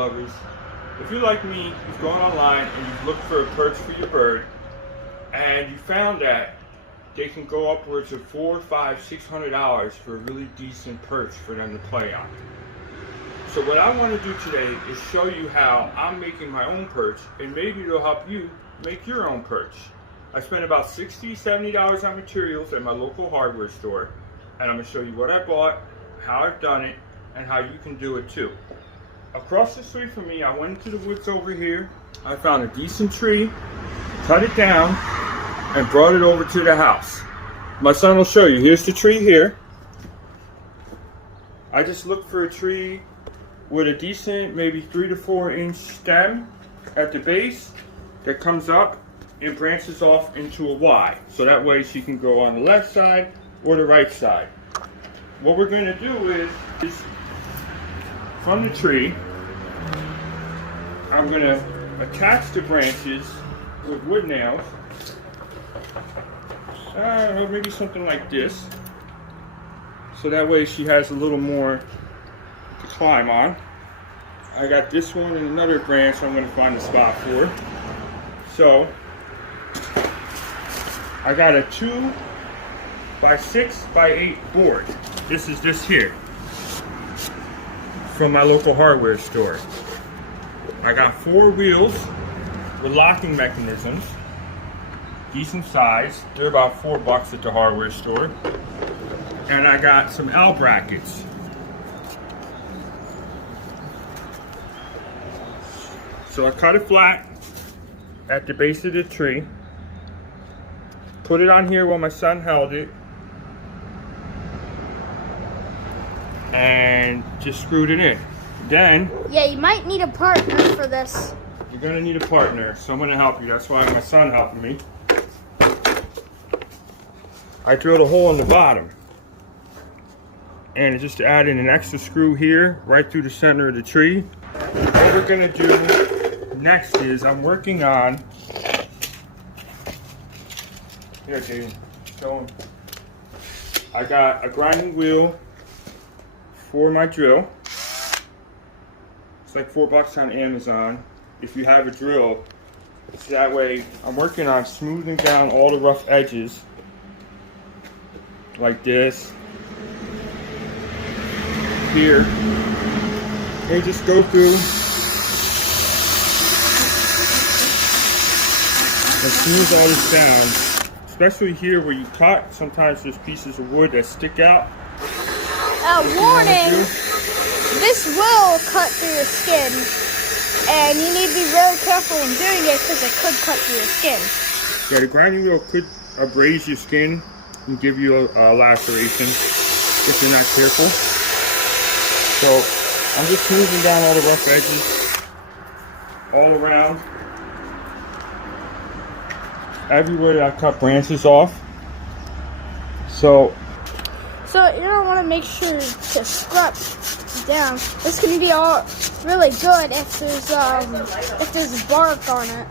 lovers. If you're like me, you've gone online and you've looked for a perch for your bird, and you found that they can go upwards of $400, $500, $600 for a really decent perch for them to play on. So what I want to do today is show you how I'm making my own perch, and maybe it'll help you make your own perch. I spent about $60, $70 on materials at my local hardware store, and I'm going to show you what I bought, how I've done it, and how you can do it too. Across the street from me, I went into the woods over here. I found a decent tree, cut it down, and brought it over to the house. My son will show you. Here's the tree here. I just looked for a tree with a decent, maybe 3 to 4 inch stem at the base that comes up and branches off into a Y. So that way she can go on the left side or the right side. What we're going to do is from the tree, I'm going to attach the branches with wood nails. I don't know, maybe something like this. So that way she has a little more to climb on. I got this one and another branch I'm going to find a spot for. So I got a 2 by 6 by 8 board. This is this here from my local hardware store. I got 4 wheels with locking mechanisms, decent size. They're about $4 at the hardware store. And I got some L brackets. So I cut it flat at the base of the tree, put it on here while my son held it, and just screwed it in. Then, yeah, you might need a partner for this. You're gonna need a partner, someone to help you. That's why my son helped me. I drilled a hole in the bottom, and just added an extra screw here, right through the center of the tree. What we're gonna do next is I'm working on, here Jaden, show him. I got a grinding wheel for my drill. It's like $4 on Amazon if you have a drill. So that way I'm working on smoothing down all the rough edges like this. Here. They just go through and smooth all this down. Especially here where you cut, sometimes there's pieces of wood that stick out. Warning! This will cut through your skin, and you need to be very careful when doing it because it could cut through your skin. Yeah, the grinding wheel could abrade your skin and give you a laceration if you're not careful. So I'm just smoothing down all the rough edges all around. Everywhere that I cut branches off. So you're gonna want to make sure to scrub down. This can be all really good if there's bark on it.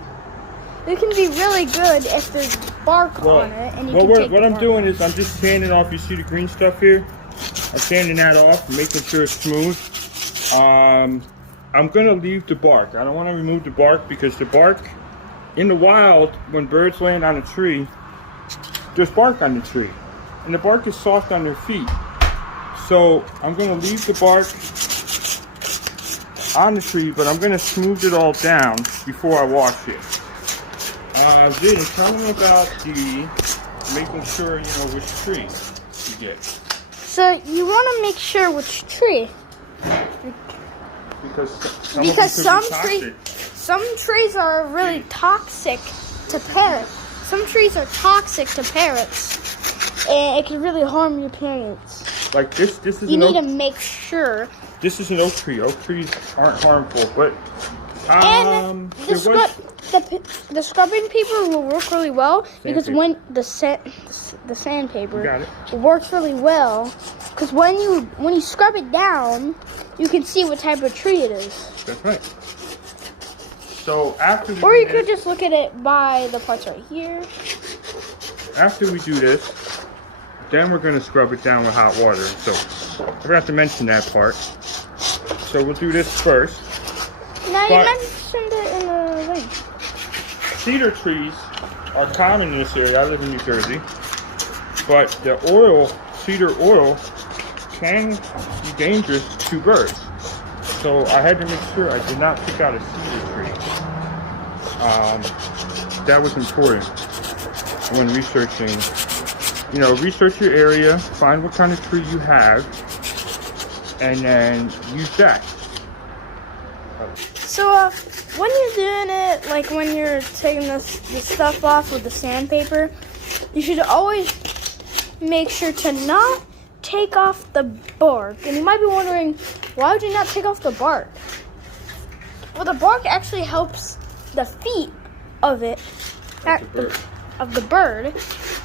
It can be really good if there's bark on it, and you can take what the I'm bark. doing is I'm just sanding off. You see the green stuff here? I'm sanding that off, making sure it's smooth. I'm gonna leave the bark. I don't want to remove the bark because the bark in the wild, when birds land on a tree, there's bark on the tree, and the bark is soft on their feet. So I'm gonna leave the bark on the tree, but I'm gonna smooth it all down before I wash it. Jaden, tell me about making sure you know which tree you get. So you want to make sure which tree. Because some trees are really toxic to parrots. Some trees are toxic to parrots, and it can really harm your parents. Like this is you need to make sure. This is an oak tree. Oak trees aren't harmful, but and the scrubbing paper will work really well because when the sandpaper works really well because when you scrub it down, you can see what type of tree it is. That's right. So after or you could just look at it by the parts right here. After we do this, then we're going to scrub it down with hot water. So I forgot to mention that part. So we'll do this first. No, you mentioned it in the link. Cedar trees are common in this area. I live in New Jersey. But the cedar oil, can be dangerous to birds. So I had to make sure I did not pick out a cedar tree. That was important when researching. You know, research your area, find what kind of tree you have, and then use that. So when you're doing it, like when you're taking the stuff off with the sandpaper, you should always make sure to not take off the bark. And you might be wondering, why would you not take off the bark? Well, the bark actually helps the feet of it, of the bird.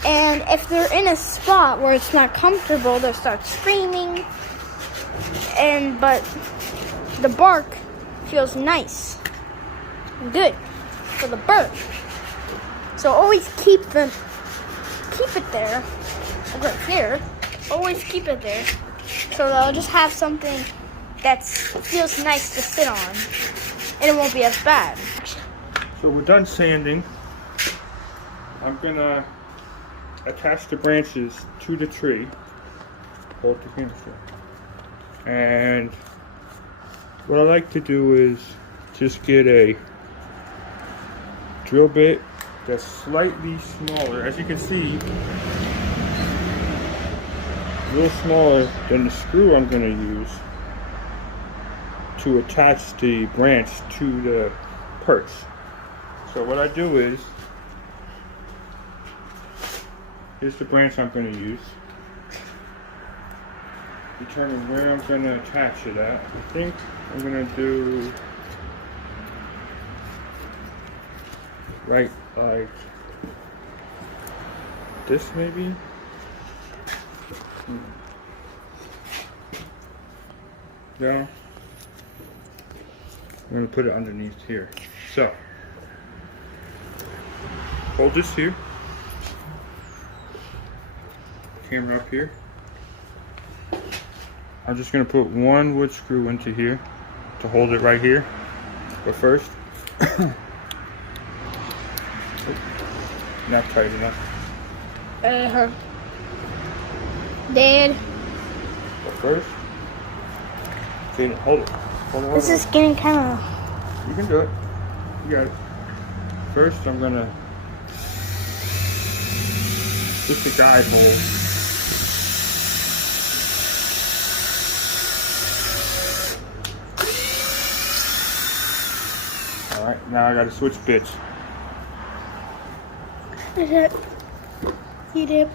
And if they're in a spot where it's not comfortable, they'll start screaming. But the bark feels nice and good for the bird. So always keep it there, right here. Always keep it there, so they'll just have something that feels nice to sit on, and it won't be as bad. So we're done sanding. I'm gonna attach the branches to the tree. Hold the canister. And what I like to do is just get a drill bit that's slightly smaller. As you can see, a little smaller than the screw I'm going to use to attach the branch to the perch. So what I do is, here's the branch I'm going to use. Determine where I'm going to attach it at. I think I'm going to do right like this maybe. Yeah. I'm going to put it underneath here. So, hold this here. Camera up here. I'm just going to put one wood screw into here to hold it right here. But first, not tight enough. Dad. But first, hold it. Hold This is getting kind of. You can do it. You got it. First, I'm gonna put the guide hold. All right, now I got to switch bits. You did.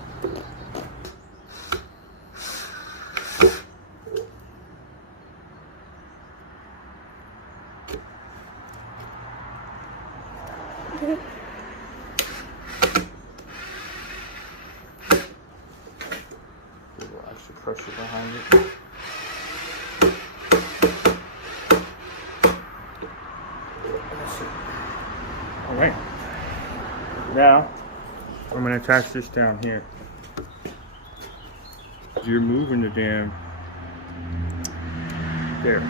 A little extra pressure behind it. That's it. All right. Now I'm going to attach this down here. You're moving the damn there.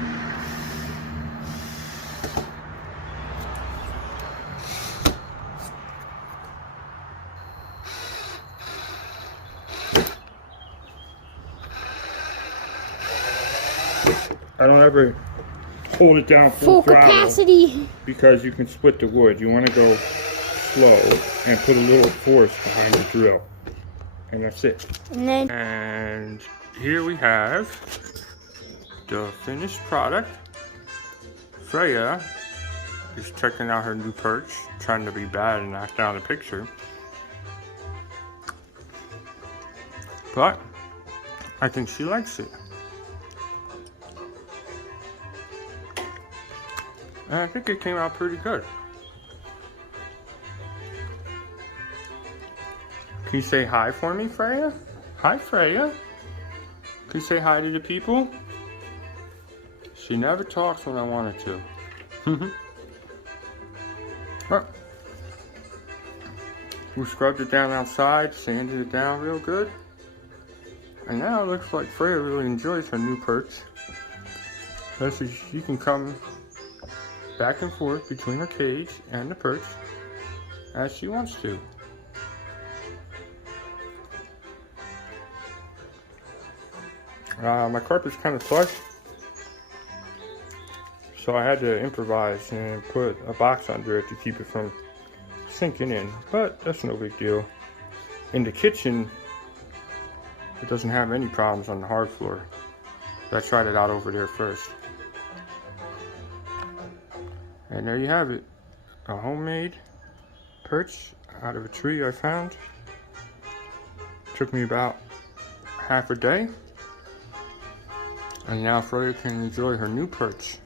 I don't ever hold it down full throttle capacity because you can split the wood. You want to go slow and put a little force behind the drill, and that's it. And here we have the finished product. Freya is checking out her new perch, trying to be bad and knock down the picture. But I think she likes it. And I think it came out pretty good. Can you say hi for me, Freya? Hi, Freya. Can you say hi to the people? She never talks when I want her to. Well, we scrubbed it down outside, sanded it down real good. And now it looks like Freya really enjoys her new perch. So you can come back and forth between her cage and the perch as she wants to. My carpet's kind of plush, so I had to improvise and put a box under it to keep it from sinking in, but that's no big deal. In the kitchen, it doesn't have any problems on the hard floor. So I tried it out over there first. And there you have it, a homemade perch out of a tree I found. Took me about half a day. And now Freya can enjoy her new perch.